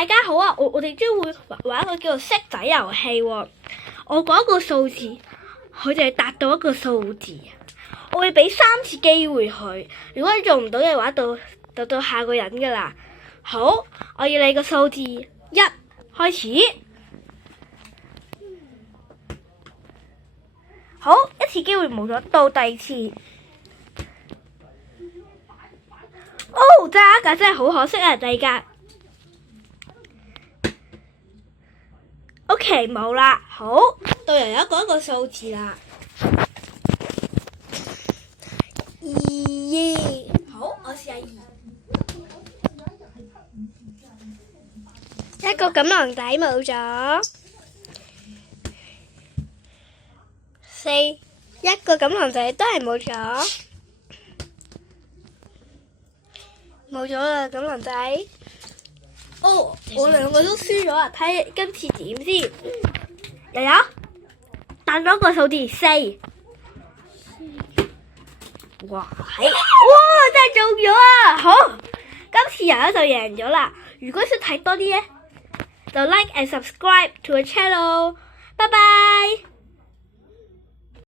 大家好啊！我哋將會玩一個叫做骰仔遊戲喎。我講一個數字，佢就係達到一個數字。我會俾3次機會佢，如果你做唔到嘅話，到下個人噶啦。好，我要你個數字1開始。好，一次機會冇咗，到第二次。哦，真係好可惜啊！第二格。OK， 冇啦。好，到又有一個數字啦。2，好，我試下2。一個錦囊仔冇咗。4，一個錦囊仔都係冇咗。冇咗啦，錦囊仔。哦，我兩個都輸咗啊！睇今次點先。又有彈咗個數字4。哇，真係中咗啊！好，今次又就贏咗啦。如果想睇多啲呢，就 like and subscribe to the channel。拜拜。